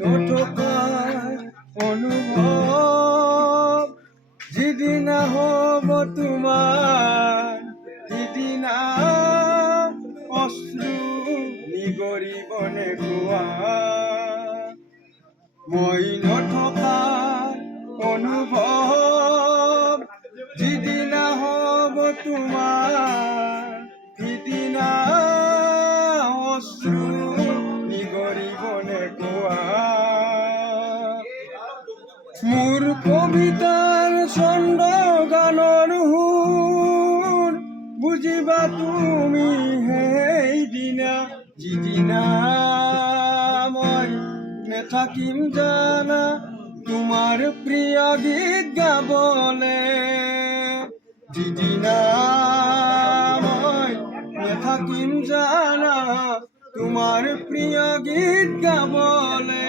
নথকাৰ অনুভৱ যিদিনা হ'ব তোমাৰ, সিদিনা অশ্ৰু নিগৰিবনে কোৱা। মই নথকাৰ অনুভৱ যিদিনা হ'ব তোমাৰ, সিদিনা অশ্ৰু নিগৰিবনে কোৱা। মোৰ কবিতাৰ ছন্দ গানৰ সুৰ বুজিবা তুমি সেইদিনা, যিদিনা মই নেথাকিম জানা তোমাৰ প্ৰিয় গীত গাবলে। যিদিনা মই নেথাকিম জানা তোমাৰ প্ৰিয় গীত গাবলে।